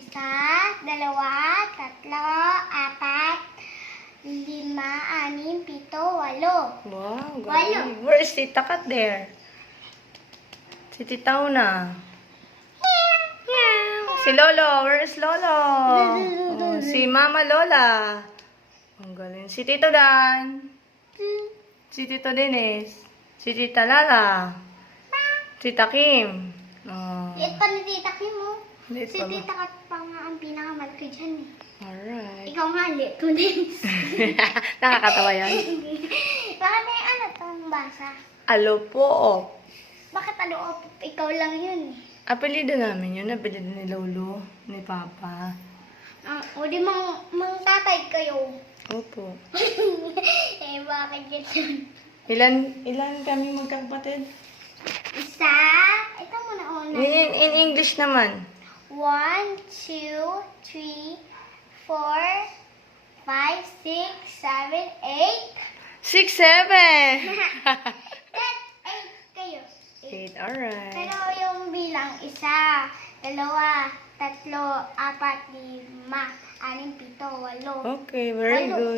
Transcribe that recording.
Isa, dalawa, tatlo, apat, lima, anim, pito, walo. Wow, Walo. galing. Where is Tita Kat there? Si Tita Una. Si Lolo. Where is Lolo? Oh, si Mama Lola. Ang galing. Si Tito Dan. Si Tito Dennis. Si Tita Lala. Tita Kim. Oh. Liit pa ni Tita Kim mo. Liit Si pa ba? Tita Kat pa nga ang pinakamalaki dyan eh. Alright. Ikaw nga, liit mo din. Nakakatawa yan. Bakit may ano tong basa? Alo po. Bakit ano, ikaw lang yun eh. Apelido namin yun. Apelido ni Lolo. Ni Papa. O di mang tatay kayo. Opo. Eh, bakit yun? Ilan kami magkakapatid? Isa, ito muna una. In English naman. 1, 2, 3, 4, 5, 6, 7, 8. 6, 7! That's 8 kayo. 8, alright. Pero yung bilang isa, dalawa, tatlo, apat, lima, anim, pito, walo. Okay, very Walo. good.